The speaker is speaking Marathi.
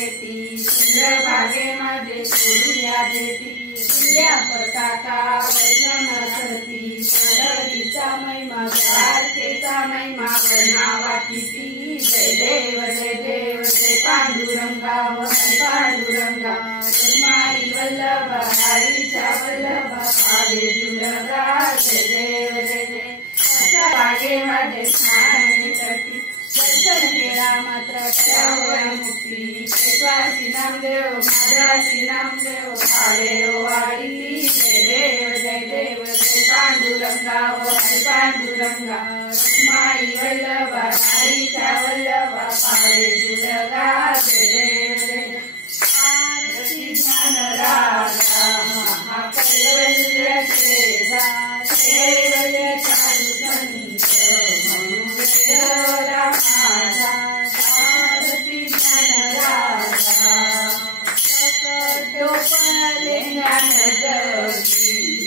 येती चंद्रभागे माझे सोडूया देती किल्ल्या पताका वैष्णवसती पंढरीचा महिमा द्वारकेचा महिमा वर्णावातीती जय देव जय पांडुरंगा हरी पांडुरंगा रुक्माई वल्लभ हरीच्या वल्लभ पावे जुलगा जय देव अशा बागेमध्ये स्नान करती दर्शन केला मात्र होय मुक्ती श्वासी नामदेव माधवासी नामदेव भावे वाडी जय देव जय पांडुरंगा हरी पांडुरंगा रुक्माई वल्लभ हरीच्या वल्लभ पावे जुलगा जय देव आरती ज्ञान राजा महाकैवल्य तेजा कैवल्य चारु संत मनुवेद माझा आरती ज्ञान राजा सकटोपले ज्ञान जगी